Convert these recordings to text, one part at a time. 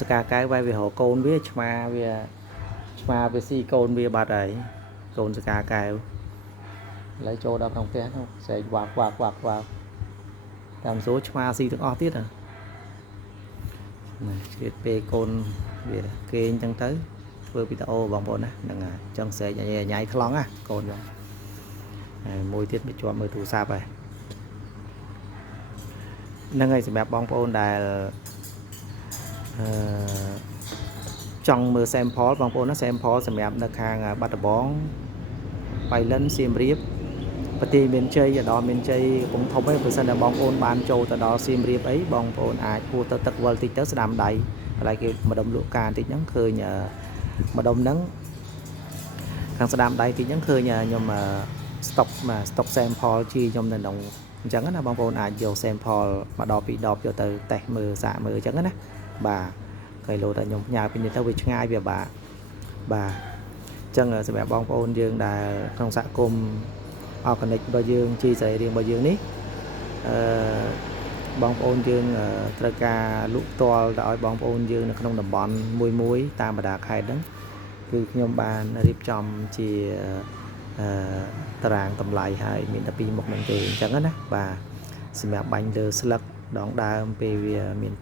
สกาไกด์ไว้về hồ côn với chma về si côn về bạt ấy côn s까ไกด์lấy chỗ đập trong té không sẽ quạt vào làm số chma si được o tiết à này cái pe côn về kê chân tới vừa bị tao vòng bồn á đằng chân sẽ nhảy khóng á côn rồi môi tiết bị cho mưa thu sa vậy nâng ngày sẽ bẹp bóng bồn đài trong mưa xem phó bóng bồn nó xem phó sẽ bẹp được hàng bắt bóng bay lên xiêm riếp và thì miền chơi ở đó miền chơi cũng không biết sân là bóng ôn ban châu từ đó xiêm riếp ấy bóng ôn ai khu tật tật vợt tích tớ sẽ làm đầy lại cái mà đồng lụa càn thì nhắn khơi nhờ mà đồng nắng càng sẽ làm đầy thì nhắn khơi nhờ nhưng mà stop xem phó chi trong nền đồng chẳng là bóng ôn ai vô xem phó mà đọc bị đọc cho từ tẹt mưa xạ mưa chẳng á bà cây lô tại nhung nhà bên tao bị ngay về bà chân là sẽ bẻ bóng ôn dương đà trong xã cùng organic bao dương chia sẻ riêng bao dương ní bóng ôn dương tra ca lũ to đòi bóng ôn dương là không đầm bón muối tam mà đã khai đóคือខ្ញុំបានរៀបចំជាតារាងតម្លៃហើយមានតែពីរមុខនឹងទេអញ្ចឹងណាបាទសម្រាប់បាញ់លើស្លឹកដងដើមពេលវាមាន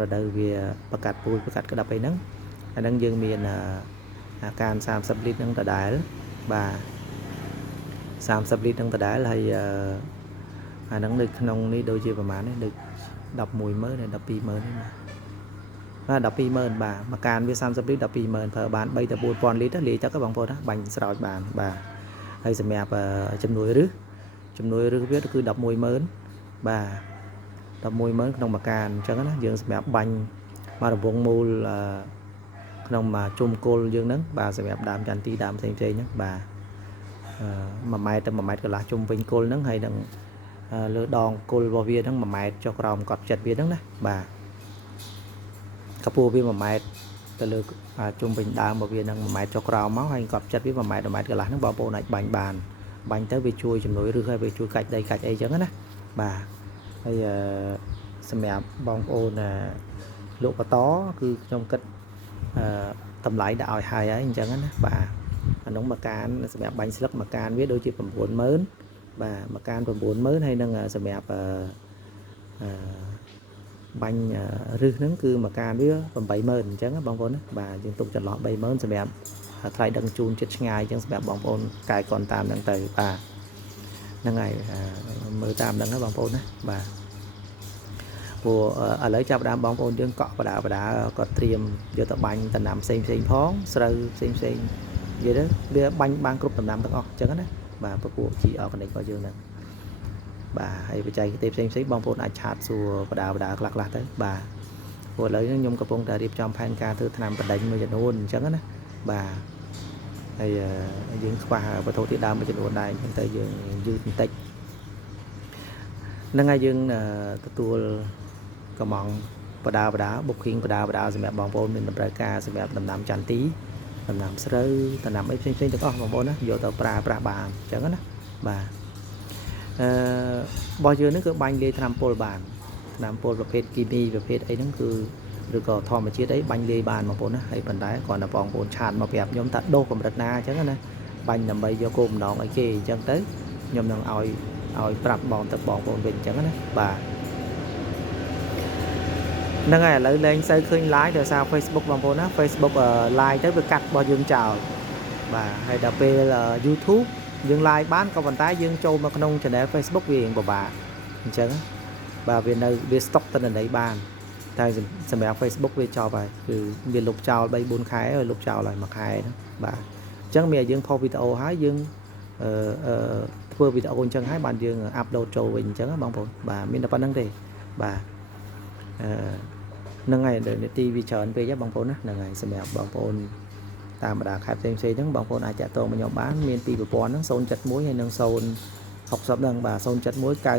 រដូវវាប្រកាត់ពូជប្រកាត់ក្តាប់អីហ្នឹងអាហ្នឹងយើងមានការ30លីត្រហ្នឹងដដែលបាទ30លីត្រហ្នឹងដដែលហើយអាហ្នឹងនៅក្នុងនេះដូចជាប្រហែលនេះដូច110000ហើយ120000នេះបាទ120000បាទមួយកានវា30លីត្រ120000ប្រើបាន3ទៅ4000លីត្រលាយទឹកបងប្អូនណាបាញ់ស្រោចបានបាទហើយសម្រាប់ជំនួយឬវាគឺ110,000បាទ110,000ក្នុងមួយកានអញ្ចឹងណាយើងសម្រាប់បាញ់មករង្វង់មូលក្នុងមួយជុំគល់យើងហ្នឹងបាទសម្រាប់ដើមចន្ទទីដើមផ្សេងហ្នឹងបាទ1ម៉ែត្រទៅ1ម៉ែត្រកន្លះជុំវិញគល់ហ្នឹងហើយនឹងលើដងគល់របស់វាហ្នឹង1ម៉ែត្រចុះក្រោមកត់ចិត្តវាហ្នឹងណាបាទកម្ពស់វា1ម៉ែត្រទៅលើជុំវិញដើមរបស់វាហ្នឹង1ម៉ែត្រចុះក្រោមមកហើយកត់ចិត្តវា1ម៉ែត្រ1ម៉ែត្រកន្លះហ្នឹងបងប្អូនអាចបាញ់បានបាញ់ទៅវាជួយជំនួយឬហើយវាជួយកាច់ដីកាច់អីចឹងណាបាទហើយសម្រាប់បងប្អូនលក់បន្តគឺខ្ញុំគិតតម្លៃដាក់ឲ្យហើយអញ្ចឹងណាបាទអានោះមួយកានសម្រាប់បាញ់ស្លឹកមួយកានវាដូចជា90000បាទមួយកាន90000ហើយនឹងសម្រាប់បាញ់រឹសហ្នឹងគឺមួយកានវា80000អញ្ចឹងបងប្អូនណាបាទយើងទុកចន្លោះ30000សម្រាប់ថ្លៃដឹងជូនចិត្តឆ្ងាយអញ្ចឹងសម្រាប់បងប្អូនកាយកនតាមហ្នឹងទៅបាទហ្នឹងហើយមើលតាមហ្នឹងណាបងប្អូនណាបាទព្រោះឥឡូវចាប់ដើមបងប្អូនយើងកក់បដាក៏ត្រៀមយកទៅបាញ់ដំណាំផ្សេងផងស្រូវផ្សេងនិយាយទៅវាបាញ់បានគ្រប់ដំណាំទាំងអស់អញ្ចឹងណាបាទពពួកជីអอร์แกนิกរបស់យើងហ្នឹងបាទហើយបច្ចេកទេសផ្សេងបងប្អូនអាចឆាតសួរបដាខ្លះទៅបាទព្រោះឥឡូវនេះខ្ញុំកំពុងតែរៀបចំផែនការធ្វើថ្នាំបដិញមួយចំនួនអញ្ចឹងណាបាទហើយយើងខ្វះវត្ថុធាតុដើមមួយចំនួនដែរអញ្ចឹងទៅយើងយឺតបន្តិចហ្នឹងហើយយើងទទួលកំងបដា booking បដាសម្រាប់បងប្អូនមានតម្រូវការសម្រាប់ដំណាំចន្ទទីដំណាំស្រូវដំណាំអីផ្សេងទាំងអស់បងប្អូនណាយកទៅប្រើប្រាស់បានអញ្ចឹងណាបាទរបស់យើងនេះគឺបាញ់លាយថ្នាំពុលបានថ្នាំពុលប្រភេទគីមីប្រភេទអីហ្នឹងគឺឬក៏ធម្មជាតិអីបាញ់លាយបានបងប្អូនណាហើយប៉ុន្តែគ្រាន់តែបងប្អូនឆាតមកប្រាប់ខ្ញុំថាដូសកម្រិតណាអញ្ចឹងណាបាញ់ដើម្បីយកគោលបំណងអីគេអញ្ចឹងទៅខ្ញុំនឹងឲ្យប្រាប់បងទៅបងប្អូនវិញអញ្ចឹងណាបាទហ្នឹងហើយឥឡូវលែងសូវឃើញ live ដោយសារ Facebook បងប្អូនណា Facebook live ទៅវាកាត់របស់យើងចោលបាទហើយដល់ពេល YouTube យើង live បានក៏ប៉ុន្តែយើងចូលមកក្នុង channel Facebook វាពិបាកអញ្ចឹងបាទវា stock ទៅនៅបានតែសម្រាប់ Facebook វាចប់ហើយគឺវាលុបចោល 3-4 ខែហើយលុបចោលហើយ1ខែហ្នឹងបាទអញ្ចឹងមានឲ្យយើងផុសវីដេអូហើយយើងធ្វើវីដេអូអញ្ចឹងហើយបានយើង upload ចូលវិញអញ្ចឹងបងប្អូនបាទមានតែប៉ុណ្្នឹងទេបាទហ្នឹងហើយនាទីវាច្រើនពេកបងប្អូនណាហ្នឹងហើយសម្រាប់បងប្អូនតាមបណ្ដាខេត្តផ្សេងហ្នឹងបងប្អូនអាចតាក់ទងមកខ្ញុំបានមានពីរប្រព័ន្ធហ្នឹង071ហើយនឹង060ហ្នឹងបាទ071 99 10 353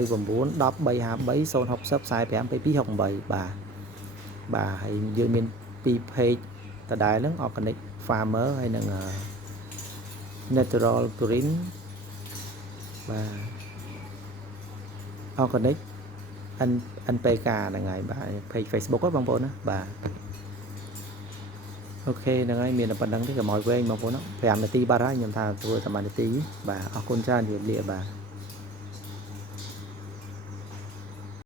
060 45 2268បាទហើយយើងមានពីរ page ដដែលហ្នឹង organic farmer ហើយនឹង natural green បាទ organic NPK ហ្នឹងហើយបាទ page Facebook ហ្នឹងបងប្អូនណាបាទអូខេហ្នឹងហើយមានតែប៉ុណ្្នឹងទេកុំឲ្យវែងបងប្អូន5នាទីបាត់ហើយខ្ញុំថាធ្វើតែ1នាទីបាទអរគុណច្រើនជម្រាបលាបាទ